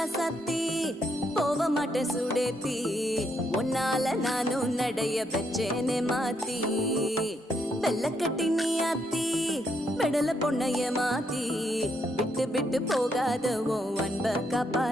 ராசாத்தி போக மாட்டேன் சுடேத்தி உன்னால நானும் நடைய பெச்சேனே மாத்தி வெள்ள கட்டி நீ ஆத்தி பெடல பொண்ணைய மாத்தி விட்டு விட்டு போகாத உன் அன்ப காப்பா